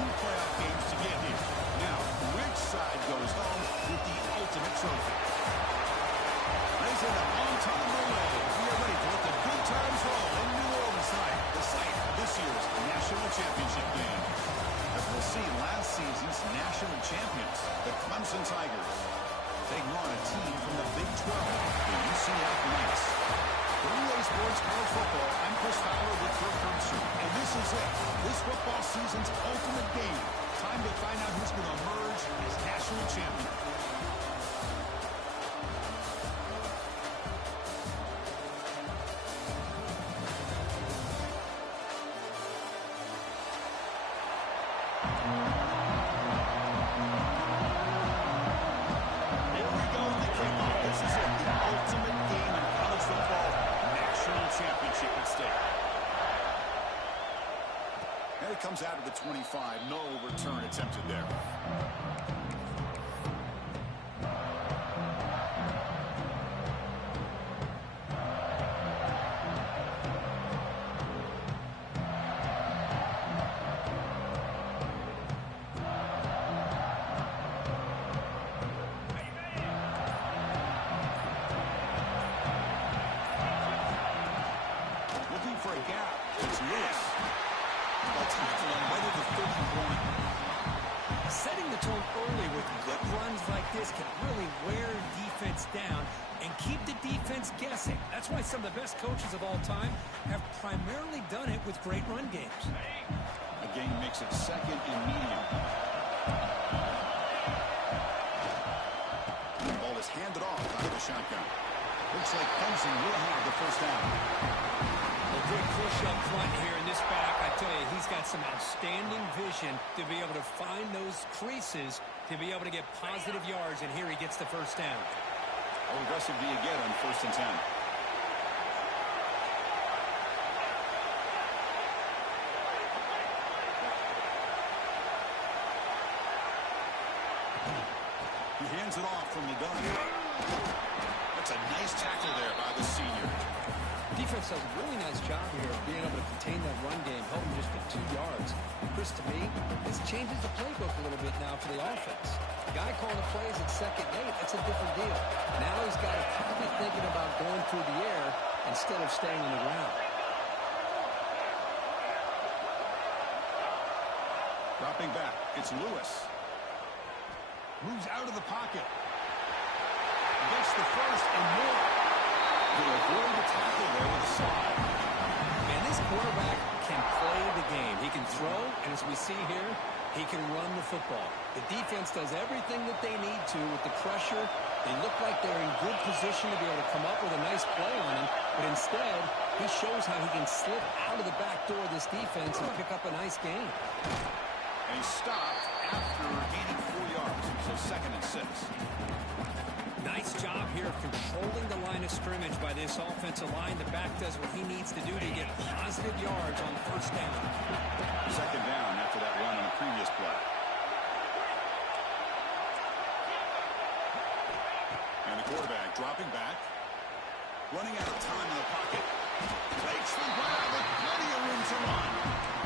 2 playoff games to get here. Now, which side goes home with the ultimate trophy? Lays in a on-time relay. We are ready to let the good times roll in New Orleans tonight, the site of this year's national championship game. As we'll see, last season's national champions, the Clemson Tigers, taking on a team from the Big 12, the UCF Knights. For EA Sports College Football, I'm Chris Fowler with Kirk Herbstreit, and this is it. This football season's ultimate game. Time to find out who's going to emerge as national champion. Comes out of the 25. No return attempted there. Looking for a gap. It's Lewis. Setting the tone early with good runs like this can really wear defense down and keep the defense guessing. That's why some of the best coaches of all time have primarily done it with great run games. A game makes it second and medium. The ball is handed off out of the shotgun. Looks like Clemson will have the first down. A good push up front here in this back. I tell you, he's got some outstanding vision to be able to find those creases to be able to get positive yards, and here he gets the first down. How aggressive do you get on 1st and 10? He hands it off from the gun. That's a nice tackle there by the senior. Defense does a really nice job here of being able to contain that run game, help him just get 2 yards. Chris, to me, this changes the playbook a little bit now for the offense. The guy calling the plays at 2nd and 8, that's a different deal. Now he's got to probably thinking about going through the air instead of staying on the ground. Dropping back, it's Lewis. Moves out of the pocket. Gets the first and more. He'll avoid the tackle there with a slide. Man, this quarterback can play the game. He can throw, and as we see here, he can run the football. The defense does everything that they need to with the pressure. They look like they're in good position to be able to come up with a nice play on him, but instead, he shows how he can slip out of the back door of this defense and pick up a nice gain. And he stopped after gaining 4 yards, so 2nd and 6. Nice job here of controlling the line of scrimmage by this offensive line. The back does what he needs to do to get positive yards on 1st down. 2nd down after that run on the previous play. And the quarterback dropping back. Running out of time in the pocket. Takes the grab with plenty of room to run.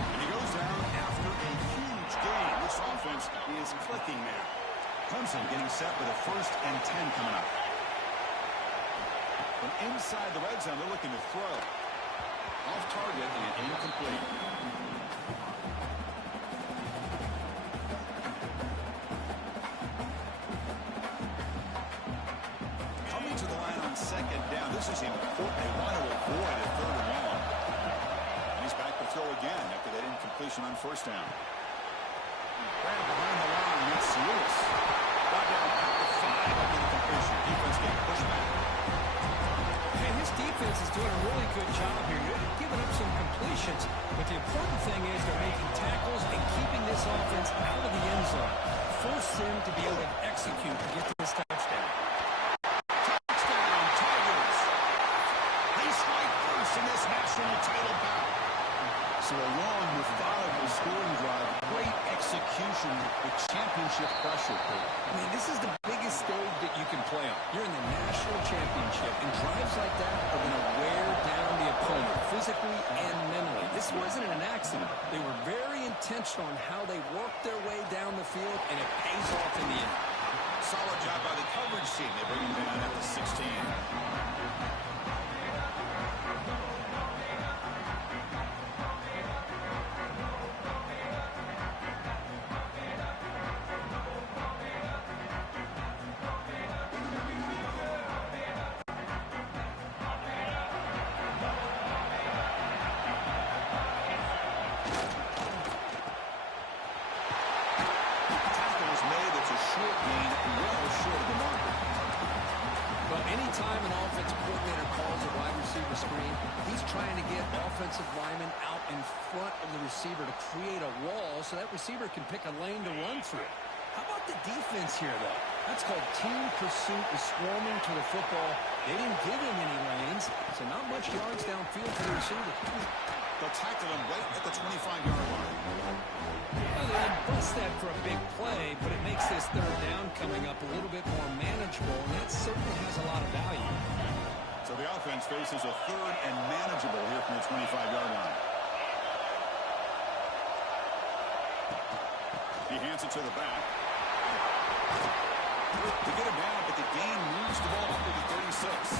And he goes down after a huge gain. This offense is clicking now. Clemson getting set with a 1st and 10 coming up. From inside the red zone, they're looking to throw. Off target and incomplete. Coming to the line on 2nd down. This is important. They want to avoid a 3rd and long. And he's back to throw again after that incompletion on 1st down. Grab behind the line. It's Lewis. Brought down at the 5 after the completion. Defense getting pushed back. Hey, his defense is doing a really good job here. They're giving up some completions, but the important thing is they're making tackles and keeping this offense out of the end zone. Force them to be able to execute to get to this touchdown. Touchdown, Tigers. They strike first in this national title bout. So a long, methodical scoring drive, great execution with championship championship pressure, Kurt. I mean, this is the biggest stage that you can play on. You're in the national championship, and drives like that are going to wear down the opponent physically and mentally. This wasn't an accident. They were very intentional on how they worked their way down the field, and it pays off in the end. Solid job by the coverage team. They bring him down at the 16. Anytime an offensive coordinator calls a wide receiver screen, he's trying to get offensive linemen out in front of the receiver to create a wall so that receiver can pick a lane to run through. How about the defense here, though? That's called team pursuit is swarming to the football. They didn't give him any lanes, so not much yards downfield for the receiver. They'll tackle him right at the 25-yard line. Well, they didn't bust that for a big play, but it makes this third down coming up a little bit more manageable, and that certainly has a lot of value. So the offense faces a third and manageable here from the 25-yard line. He hands it to the back. To get him down, but the gain moves the ball up to the 36.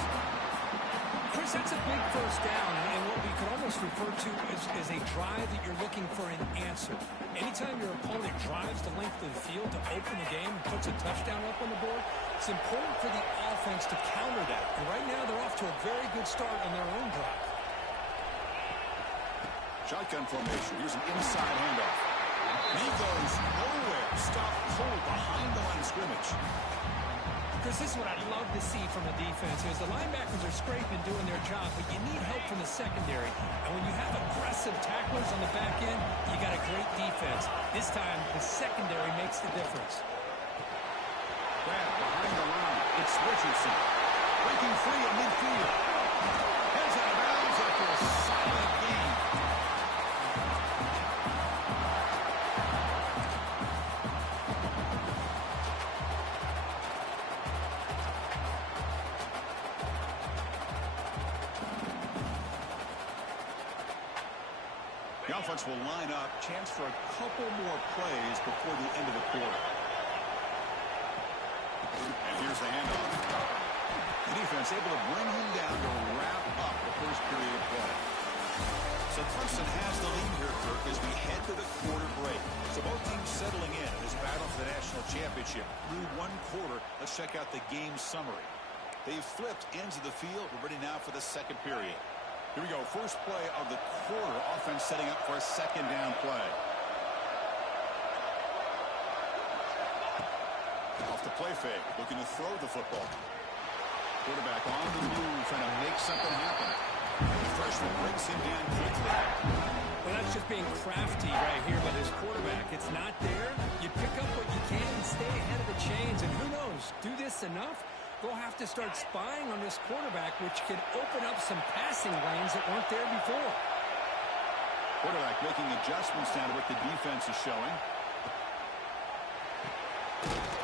Chris, that's a big first down, and what we could almost refer to as a drive that you're looking for an answer. Anytime your opponent drives the length of the field to open the game and puts a touchdown up on the board, it's important for the offense to counter that. And right now, they're off to a very good start on their own drive. Shotgun formation. Here's an inside handoff. He goes nowhere. Stopped cold behind the line of scrimmage. Chris, this is what I'd love to see from the defense. Is the linebackers are scraping, doing their job, but you need help from the secondary. And when you have aggressive tacklers on the back end, you got a great defense. This time, the secondary makes the difference. Grab behind the line. It's Richardson. Breaking free at midfield. Heads out of bounds after a solid gain. The offense will line up. Chance for a couple more plays before the end of the quarter. And here's the handoff. The defense able to bring him down to wrap up the first period of play. So Clemson has the lead here, Kirk, as we head to the quarter break. So both teams settling in this battle for the national championship through one quarter. Let's check out the game summary. They've flipped ends of the field. We're ready now for the second period. Here we go. First play of the quarter. Offense setting up for a second down play. Off the play fake. Looking to throw the football. Quarterback on the move. Trying to make something happen. The freshman brings him down quickly. Well, that's just being crafty right here by this quarterback. It's not there. You pick up what you can and stay ahead of the chains. And who knows, do this enough, they'll have to start spying on this quarterback, which could open up some passing lanes that weren't there before. Quarterback making adjustments down to what the defense is showing.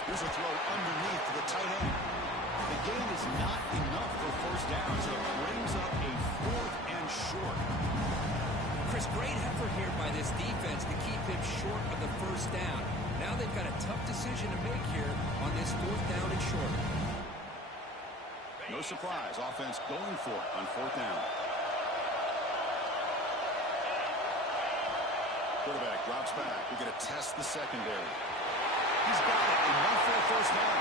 Here's a throw underneath to the tight end. The gain is not enough for first down, so it brings up a fourth and short. Chris, great effort here by this defense to keep him short of the first down. Now they've got a tough decision to make here on this fourth down and short. No surprise, offense going for it on fourth down. Quarterback drops back. We're going to test the secondary. He's got it. Enough for a first down.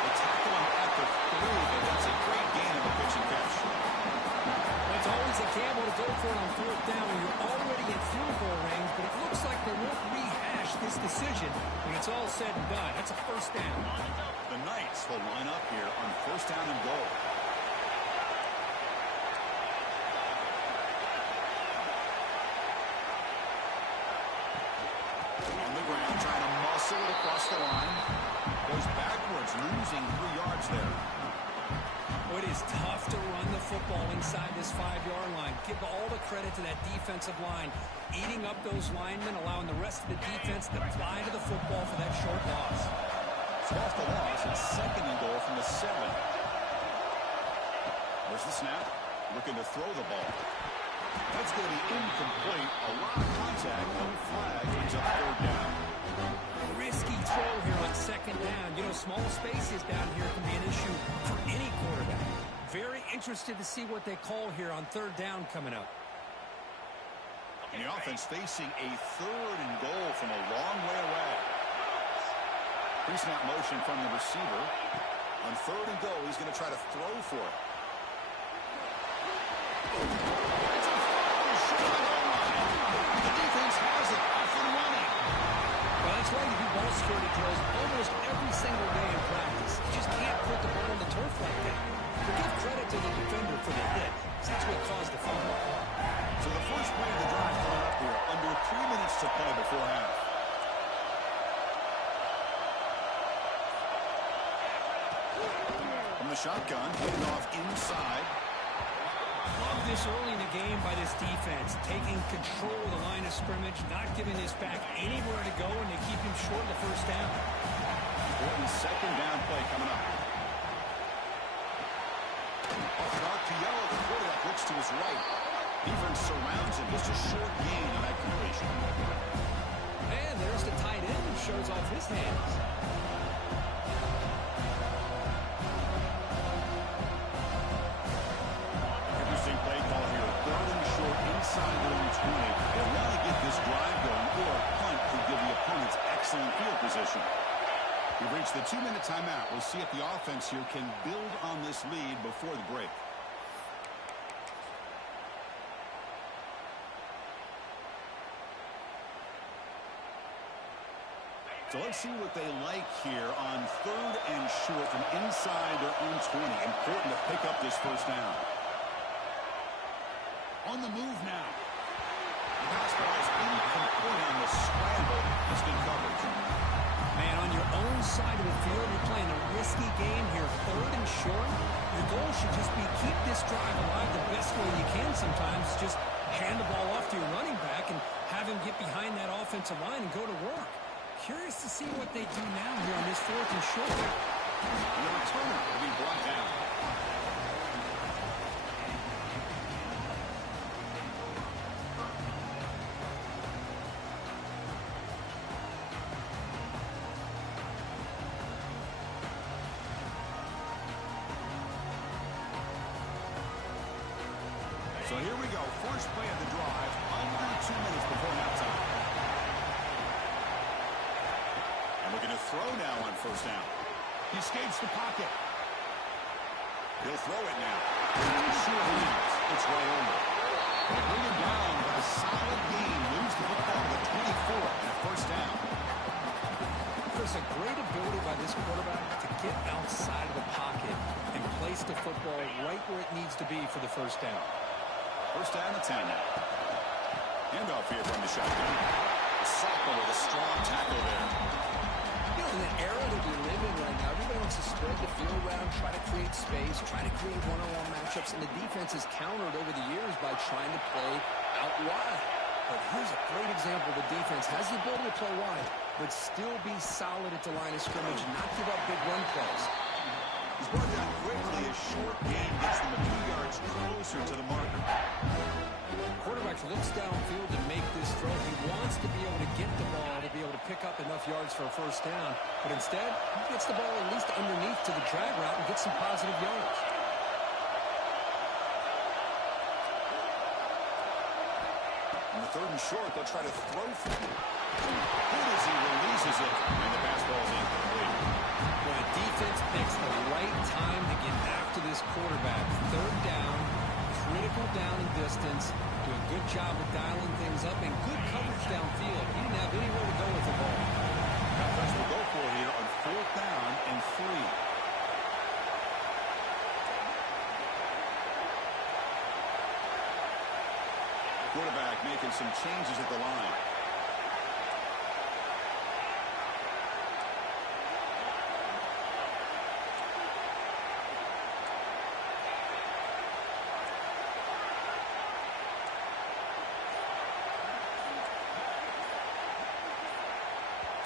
They tackle him at the 3, but that's a great gain of a pitch and catch. It's always a gamble to go for it on fourth down when you're already in field goal range, but it looks like they won't rehash this decision when it's all said and done. That's a first down. The Knights will line up here on first down and goal. On the ground, trying to muscle it across the line. Goes backwards, losing 3 yards there. Oh, it is tough to run the football inside this 5-yard line. Give all the credit to that defensive line, eating up those linemen, allowing the rest of the defense to fly to the football for that short loss. So off the loss, it's 2nd and goal from the 7. There's the snap. Looking to throw the ball. That's going to be incomplete. A lot of contact. No flag. Brings up 3rd down. Risky throw here on 2nd down. You know, small spaces down here can be an issue for any quarterback. Very interested to see what they call here on 3rd down coming up. And the offense facing a 3rd and goal from a long way away. Pre-snap motion from the receiver. On 3rd and goal, he's going to try to throw for it. The defense has it off and running. Well, that's why you do ball security drills almost every single day in practice. You just can't put the ball on the turf like that. But give credit to the defender for the hit. That's what caused the fumble. So the first play of the drive coming up here. Under 3 minutes to play before half. From the shotgun, getting off inside. Love this early in the game by this defense, taking control of the line of scrimmage, not giving this back anywhere to go, and they keep him short of the first down. Important 2nd down play coming up. Off dark to yellow, the quarterback looks to his right. Defense surrounds him, just a short gain on that completion. And there's the tight end who shows off his hands. Play call here, 3rd and short inside their own 20. They want to get this drive going, or a punt could give the opponents excellent field position. We've reached the 2-minute timeout. We'll see if the offense here can build on this lead before the break. So let's see what they like here on 3rd and short from inside their own 20. Important to pick up this first down. On the move now. The pass ball is incomplete on the scramble. It's good coverage. Man, on your own side of the field, you're playing a risky game here. 3rd and short. Your goal should just be keep this drive alive the best way you can sometimes. Just hand the ball off to your running back and have him get behind that offensive line and go to work. Curious to see what they do now here on this 4th and short. And the returner will be brought down. So here we go. First play of the drive, under 2 minutes before halftime. And looking to throw now on 1st down. He escapes the pocket. He'll throw it now. Sure leads. It's right over. They bring him down, but a solid gain moves the football to the 24 and a 1st down. There's a great ability by this quarterback to get outside of the pocket and place the football right where it needs to be for the 1st down. 1st down and 10 now. Handoff here from the shotgun. Soccer with a strong tackle there. You know, in the era that we live in right now, everybody wants to spread the field around, try to create space, try to create one-on-one matchups, and the defense has countered over the years by trying to play out wide. But here's a great example. The defense has the ability to play wide, but still be solid at the line of scrimmage and not give up big run plays. He's brought down quickly. A short gain gets them a few yards closer to the marker. Quarterback looks downfield to make this throw. He wants to be able to get the ball to be able to pick up enough yards for a 1st down. But instead, he gets the ball at least underneath to the drag route and gets some positive yards. On the 3rd and short, they'll try to throw for him. Good as he releases it, and the pass ball is incomplete. Well, the defense picks the right time to get after this quarterback. 3rd down, critical down and distance. Do a good job of dialing things up and good coverage downfield. He didn't have anywhere to go with the ball. Offense will go for it here on 4th down and 3. Quarterback making some changes at the line.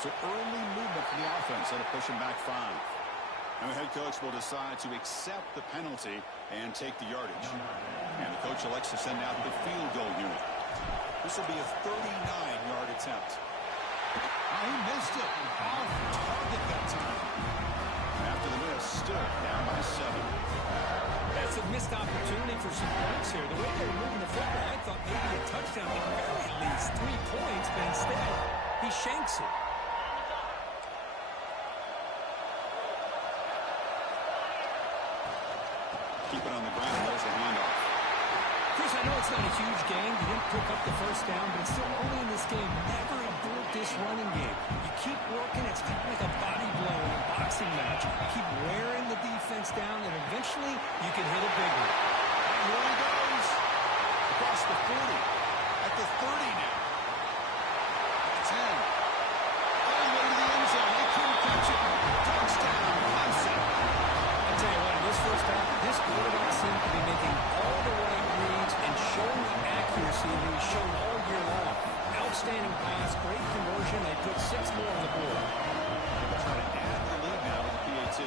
So early movement from the offense. That'll push him back 5. And the head coach will decide to accept the penalty and take the yardage. And the coach elects to send out the field goal unit. This will be a 39-yard attempt. Oh, he missed it. Off target that time. After the miss, still down by 7. That's a missed opportunity for some points here. The way they were moving the football, I thought maybe a touchdown, at the very least 3 points, but instead, he shanks it. Keep it on the ground, and there's a handoff. Chris, I know it's not a huge gain. You didn't pick up the first down, but it's still early in this game. Never abort this running game. You keep working. It's kind of like a body blow in a boxing match. You keep wearing the defense down, and eventually you can hit a big one. And here he goes. Across the 40. At the 30 now. 10. All the way to the end zone. They couldn't catch it. Touchdown, Clemson. I'll tell you what, in this first half, this quarterback seemed to be making all the right reads and showing the accuracy that he's shown all year long. Outstanding pass, great conversion. They put 6 more on the board. They'll try to add the lead now with the PAT.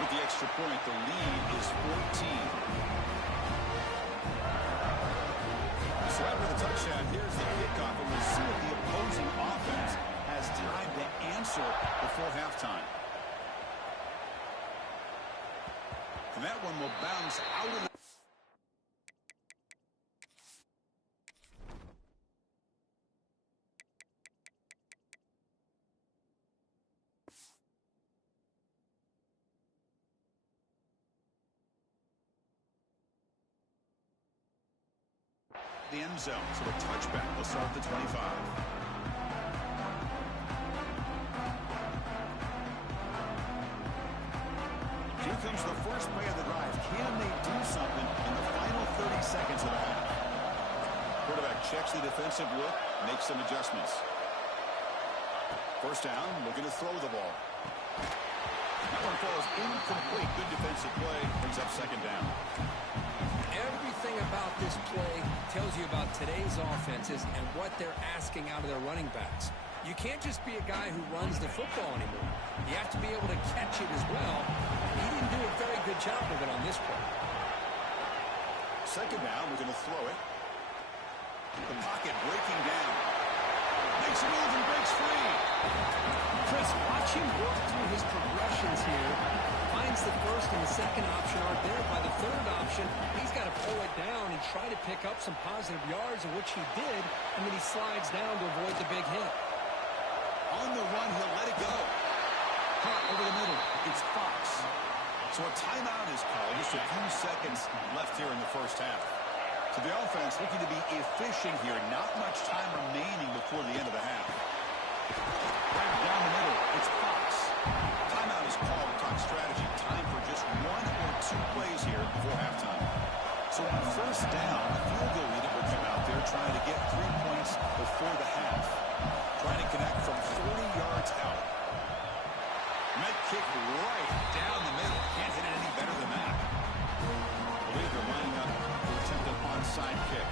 With the extra point, the lead is 14. So after the touchdown, here's the kickoff, and we'll see if the opposing offense has time to answer before halftime. And that one will bounce out of the end zone. So a touchback will start the 25. Here comes the first play of the drive. Can they do something in the final 30 seconds of the half? Quarterback checks the defensive look, makes some adjustments. First down, looking to throw the ball. That one falls incomplete. Good defensive play, brings up second down. Everything about this play tells you about today's offenses and what they're asking out of their running backs. You can't just be a guy who runs the football anymore. You have to be able to catch it as well. He didn't do a very good job of it on this play. Second down, we're going to throw it. The pocket breaking down. Makes a move and breaks free. Chris, watch him work through his progressions here. Finds the first and the second option aren't there. By the third option, he's got to pull it down and try to pick up some positive yards, of which he did, and then he slides down to avoid the big hit. On the run, he'll let it go. Caught over the middle. It's Fox. So a timeout is called. Just a few seconds left here in the first half. So the offense looking to be efficient here. Not much time remaining before the end of the half. Right down the middle, it's Fox. Timeout is called. Talk strategy. Time for just 1 or 2 plays here before halftime. So on first down, the field goal unit will come out there trying to get 3 points before the half. Trying to connect from 40 yards out. Med kick right down the middle. Can't hit it any better than that. I believe they're lining up to attempt an onside kick.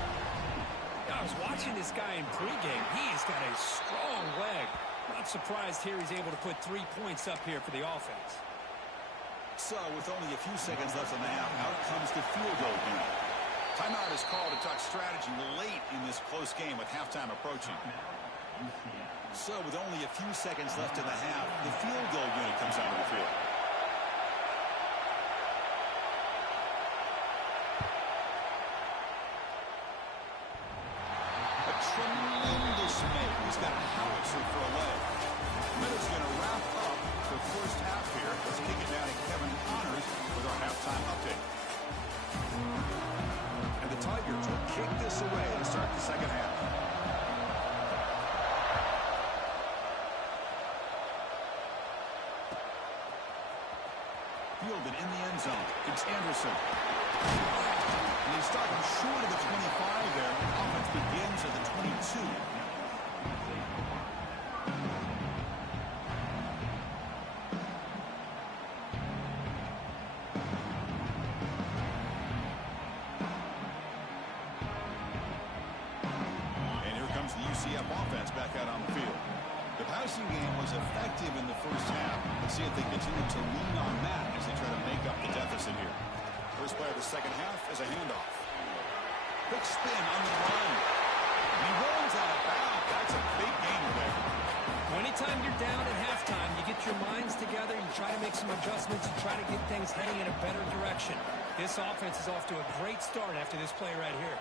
I was watching this guy in pregame. He's got a strong leg. Not surprised here he's able to put 3 points up here for the offense. So with only a few seconds left in the half, out comes the field goal unit. Timeout is called to talk strategy late in this close game with halftime approaching. So with only a few seconds left in the half, the field goal unit comes out of the field. A tremendous make. He's got a howitzer for a leg. Minutes going to wrap up the first half here. Let's kick it down to Kevin Connors with our halftime update. And the Tigers will kick this away to start the second half. Fielded in the end zone. It's Anderson. And he's starting short of the 25 there. The offense begins at the 22. And here comes the UCF offense back out on the field. The pass see if they continue to lean on that as they try to make up the deficit here. First play of the second half is a handoff. Quick spin on the run. He rolls out of bounds. That's a big gain there. Anytime you're down at halftime, you get your minds together, you try to make some adjustments, you try to get things heading in a better direction. This offense is off to a great start after this play right here.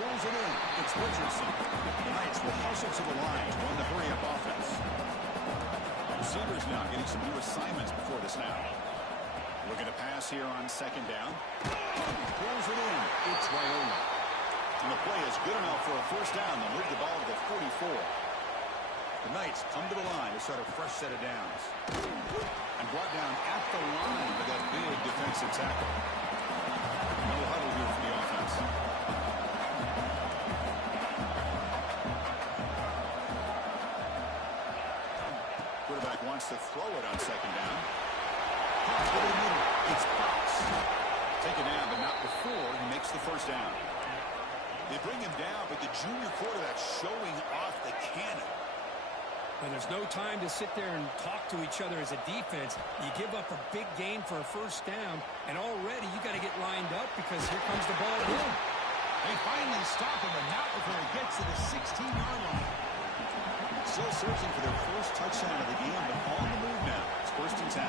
Pulls it in. It's Richardson. The Knights will hustle to the line to run the hurry-up offense. Receivers now getting some new assignments before the snap. Looking to pass here on second down. Pulls it in. It's Raiola. And the play is good enough for a first down. They'll move the ball to the 44. The Knights come to the line to start a fresh set of downs. And brought down at the line with that big defensive tackle. No huddle here for the offense. Quarterback wants to throw it on second down. It's Fox. Taken down, but not before he makes the first down. They bring him down, but the junior quarterback showing off the cannon. And there's no time to sit there and talk to each other as a defense. You give up a big gain for a first down, and already you got to get lined up because here comes the ball in. They finally stop him, but not before he gets to the 16-yard line. Still searching for their first touchdown of the game, but on the move now. It's 1st and 10.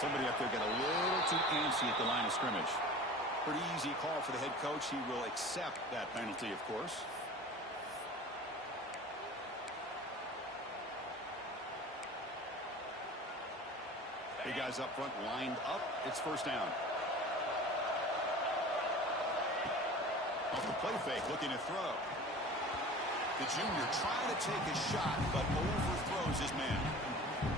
Somebody up there got a little too antsy at the line of scrimmage. Pretty easy call for the head coach. He will accept that penalty, of course. Big guys up front lined up. It's first down. Off the play fake, looking to throw. The junior trying to take a shot, but overthrows his man.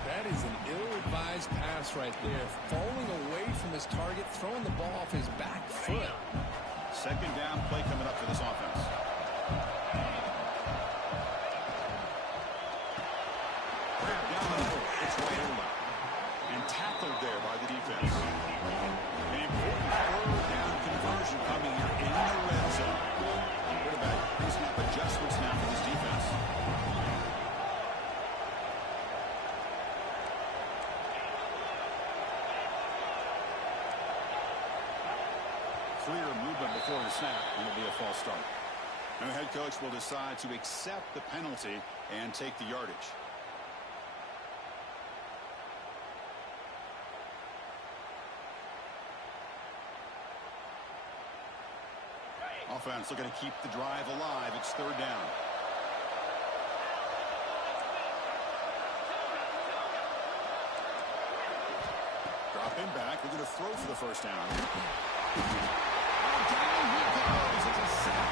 That is an ill-advised pass right there. Falling away from his target, throwing the ball off his back foot. Second down play coming up for this offense. Grab down the middle. It's Raiola. And tackled there by the defense. An important third down conversion coming here in the red zone. Quarterback pre-snap adjustments now for this defense. Clear movement before the snap, and it'll be a false start. And the head coach will decide to accept the penalty and take the yardage. Offense looking to keep the drive alive. It's third down. Dropping back. Looking to throw for the first down. Down he goes. It's a sack.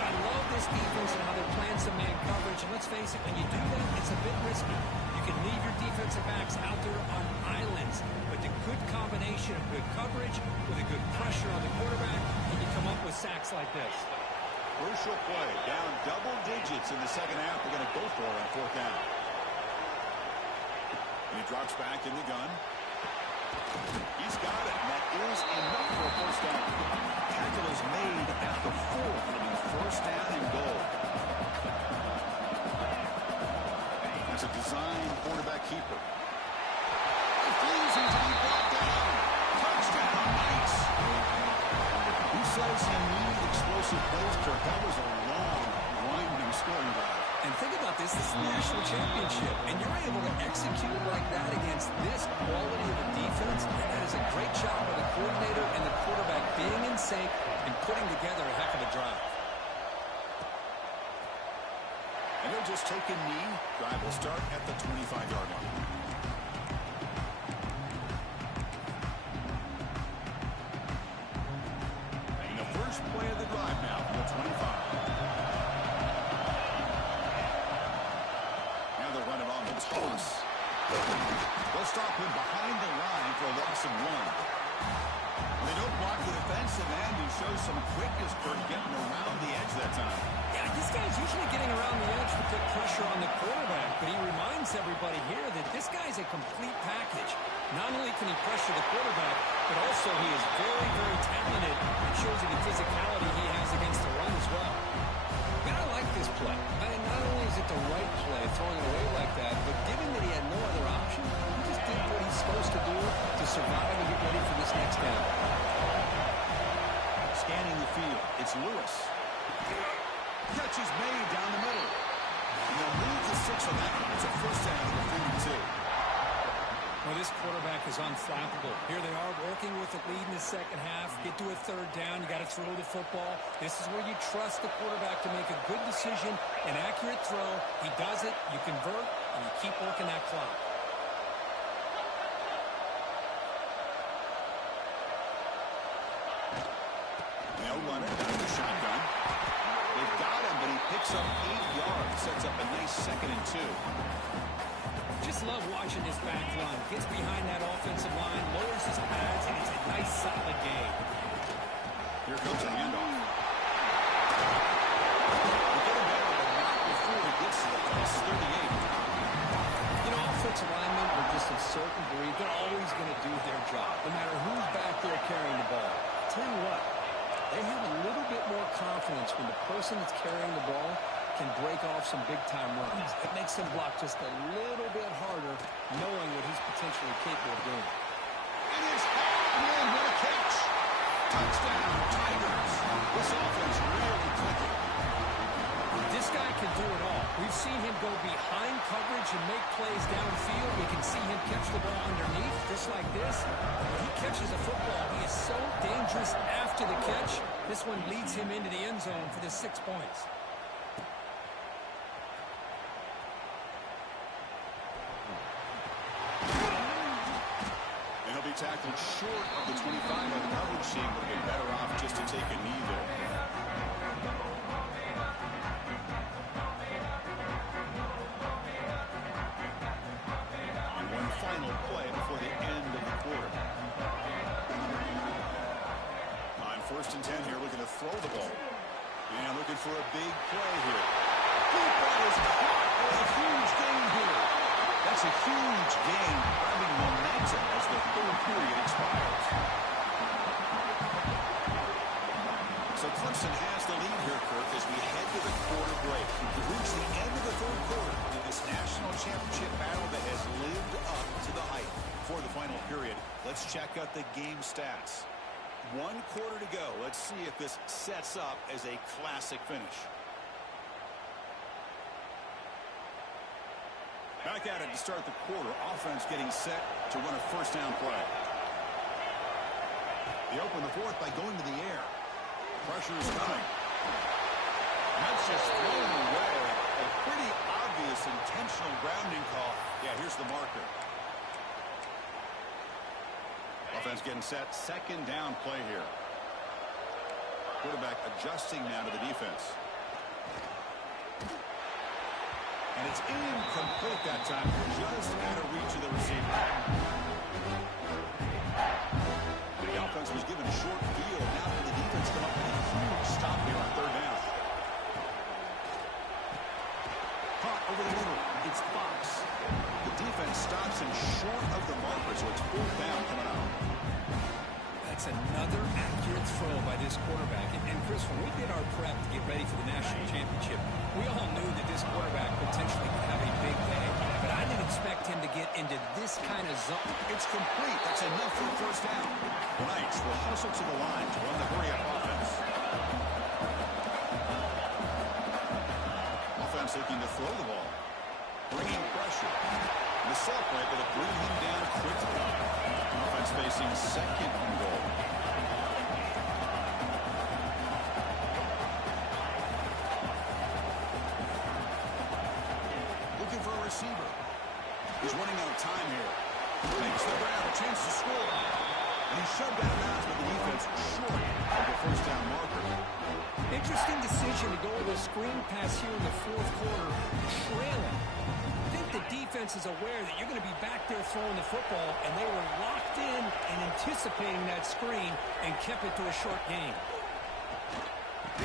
I love this defense and how they're playing some man coverage. And let's face it, when you do that, it's a bit risky. You can leave your defensive backs out there on islands. But the good combination of good coverage with a good pressure on the quarterback, and you come up with sacks like this. Crucial play. Down double digits in the second half. They're going to go for it on fourth down. And he drops back in the gun. He's got it. And that is enough for a first down. Tackle is made at the 4. It'll be first down and goal. That's a design quarterback keeper. He flees until he brought down. Touchdown, Knights. Who says he needed explosive plays? Kirk, that was a long, winding scoring drive. And think about this is the national championship, and you're able to execute like that against this quality of a defense, and that is a great job by the coordinator and the quarterback being in sync and putting together a heck of a drive. And they'll just take a knee. Drive will start at the 25-yard line. And the first play of the drive now from the 25. Toss. They'll stop him behind the line for a loss of 1. They don't block the defensive end. He shows some quickness for getting around the edge that time. Yeah, this guy's usually getting around the edge to put pressure on the quarterback, but he reminds everybody here that this guy's a complete package. Not only can he pressure the quarterback, but also he is very, very talented and shows you the physicality he has against the run as well. And I like this play. I mean, not only is it the right play, throwing it away like that, but given that he had no other option, he just did what he's supposed to do to survive and get ready for this next down. Scanning the field, it's Lewis. Catch is made down the middle. And they'll move the 6 on that one. It's a first down to the 42. Well, this quarterback is unflappable. Here they are working with the lead in the second half. Get to a third down. You got to throw the football. This is where you trust the quarterback to make a good decision, an accurate throw. He does it. You convert, and you keep working that clock. They'll run it down the shotgun. They've got him, but he picks up 8 yards. Sets up a nice 2nd and 2. Just love watching this back run. Gets behind that offensive line, lowers his pads, and it's a nice, solid game. Here comes a handoff. They get him down, but not before he gets to the plus 38. You know, offensive linemen are just a certain breed. They're always going to do their job, no matter who's back there carrying the ball. Tell you what, they have a little bit more confidence when the person that's carrying the ball can break off some big-time runs. It makes him block just a little bit harder, knowing what he's potentially capable of doing. It is man, what a catch! Touchdown, Tigers! This offense really clicking. This guy can do it all. We've seen him go behind coverage and make plays downfield. We can see him catch the ball underneath, just like this. When he catches a football, he is so dangerous after the catch. This one leads him into the end zone for the 6 points. And he'll be tackled short of the 25 on the coverage team. Would have been better off just to take a knee there. And one final play before the end of the quarter. On 1st and 10 here, looking to throw the ball. And looking for a big play here. Deep ball is caught for a huge gain here. That's a huge gain, grabbing momentum as the 3rd period expires. So Clemson has the lead here, Kirk, as we head to the quarter break. We've reached the end of the 3rd quarter in this national championship battle that has lived up to the hype. For the final period, let's check out the game stats. 1 quarter to go. Let's see if this sets up as a classic finish. Back at it to start the quarter. Offense getting set to run a 1st down play. They open the 4th by going to the air. Pressure is coming. And that's just thrown away. A pretty obvious intentional grounding call. Yeah, here's the marker. Offense getting set. 2nd down play here. Quarterback adjusting now to the defense. And it's incomplete that time. Just out of reach of the receiver. The offense was given a short field. Now can the defense come up with a huge stop here on 3rd down. Caught over the middle. It's Fox. The defense stops him short of the marker, so it's 4th down coming out. That's another accurate throw by this quarterback. And Chris, when we did our prep to get ready for the national championship, we all knew that this quarterback potentially could have a big day. But I didn't expect him to get into this kind of zone. It's complete. That's enough for a 1st down. The Knights will hustle to the line to run the hurry-up offense. Offense looking to throw the ball. Bringing pressure. The set play, but it bring him down quickly. Offense facing 2nd and goal. Looking for a receiver. He's running out of time here. Makes the grab, a chance to score. And he's shoved out of bounds with the defense short of the 1st down marker. Interesting decision to go with a screen pass here in the 4th quarter, trailing. I think the defense is aware that you're going to be back there throwing the football, and they were locked in and anticipating that screen and kept it to a short gain. The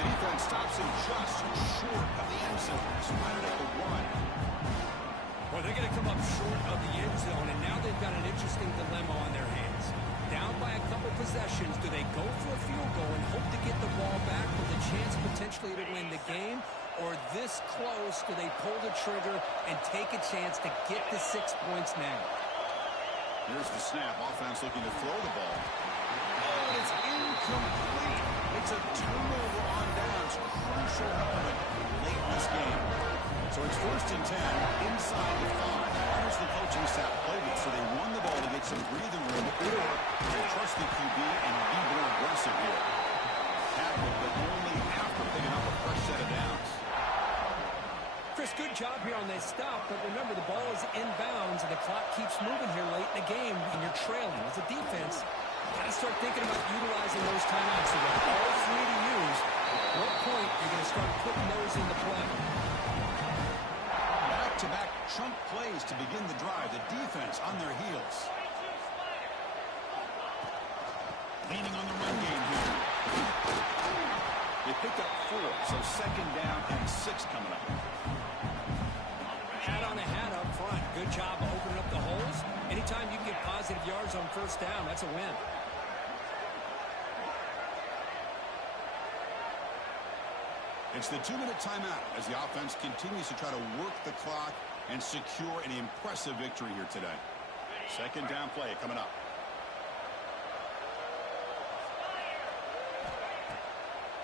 defense stops him just short of the end zone. Spotted at the 1. Well, they're going to come up short of the end zone, and now they've got an interesting dilemma on their hands. Down by a couple possessions, do they go for a field goal and hope to get the ball back with a chance potentially to win the game? Or this close, do they pull the trigger and take a chance to get to 6 points now? Here's the snap. Offense looking to throw the ball. Oh, it's incomplete. It's a turnover on downs. Crucial element late in this game. So it's 1st and 10 inside the 5. Honors the coaching staff played it, so they won the ball to get some breathing room, or they trust the QB and be more aggressive here. Tackle, but only after picking up a fresh set of downs. Chris, good job here on this stop, but remember the ball is inbounds and the clock keeps moving here late in the game and you're trailing. As a defense, you got to start thinking about utilizing those timeouts. You got all 3 to use. At what point you're going to start putting those into play? Back-to-back chunk plays to begin the drive. The defense on their heels. Leaning on the run game here. They picked up 4, so 2nd down and 6 coming up. Hat on a hat up front. Good job of opening up the holes. Anytime you can get positive yards on 1st down, that's a win. It's the 2-minute timeout as the offense continues to try to work the clock and secure an impressive victory here today. 2nd down play coming up.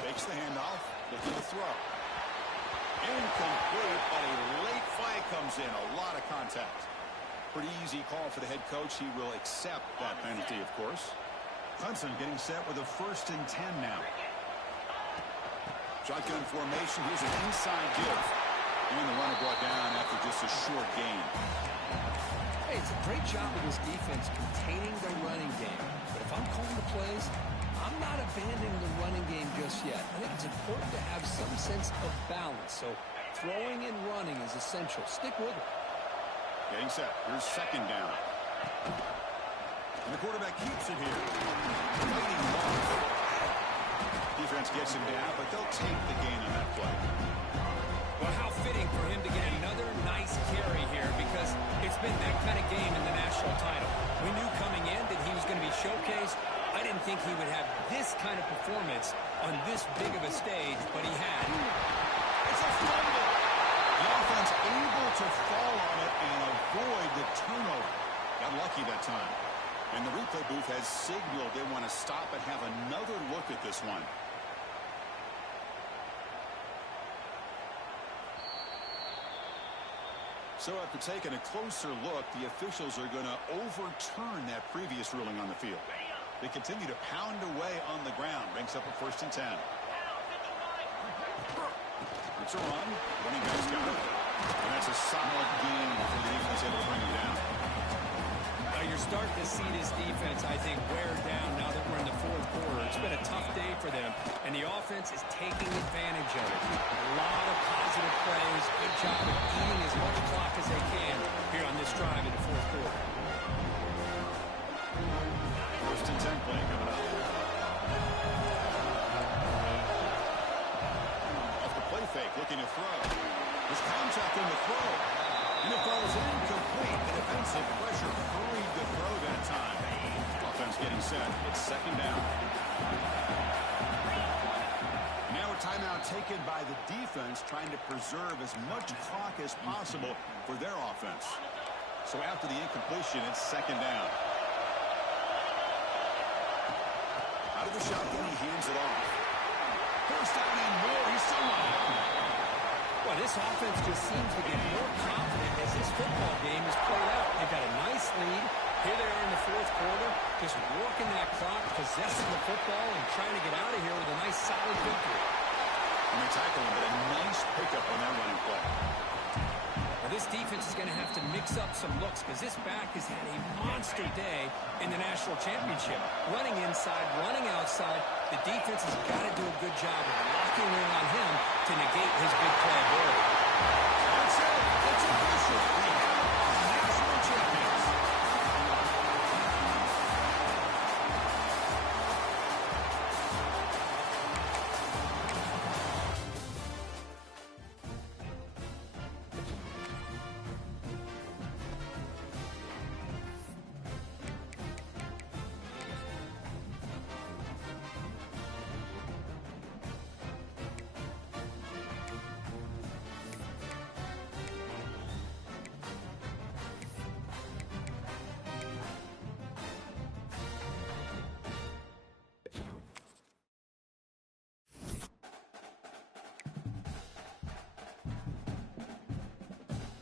Takes the handoff, looking to throw. Incomplete, but a late flag comes in. A lot of contact. Pretty easy call for the head coach. He will accept that penalty, of course. Clemson getting set with a 1st and 10 now. Shotgun formation. Here's an inside give. And the runner brought down after just a short gain. Hey, it's a great job of this defense containing the running game. But if I'm calling the plays, I'm not abandoning the running game just yet. I think it's important to have some sense of balance. So throwing and running is essential. Stick with it. Getting set. Here's 2nd down. And the quarterback keeps it here. Fighting long. Defense gets him down, but they'll take the gain on that play. Well, how fitting for him to get another nice carry here because it's been that kind of game in the national title. We knew coming in that he was going to be showcased. I didn't think he would have this kind of performance on this big of a stage, but he had. It's a fumble. The offense able to fall on it and avoid the turnover. Got lucky that time. And the replay booth has signaled they want to stop and have another look at this one. So after taking a closer look, the officials are going to overturn that previous ruling on the field. They continue to pound away on the ground. Brings up a 1st and 10. It's a run. Running back's got it. And that's a solid gain for the defense able to bring him down. You're starting to see this defense, I think, wear down now that we're in the 4th quarter. It's been a tough day for them, and the offense is taking advantage of it. A lot of positive plays. Good job of eating as much clock as they can here on this drive in the 4th quarter. 1st and 10 play coming up. Off the play fake, looking to throw. There's contact in the throw. And the throw is incomplete. The defensive pressure hurried the throw that time. Offense getting set. It's 2nd down. Now a timeout taken by the defense, trying to preserve as much clock as possible for their offense. So after the incompletion, it's 2nd down. Out of the shotgun, he hands it off. 1st down and more. He's still on. Well, this offense just seems to get more confident as this football game is played out. They've got a nice lead. Here they are in the 4th quarter, just working that clock, possessing the football, and trying to get out of here with a nice, solid victory. And they tackle him, but a nice pickup on that running play. Well, this defense is going to have to mix up some looks because this back has had a monster day in the national championship. Running inside, running outside. The defense has got to do a good job of locking in on him to negate his big play ability.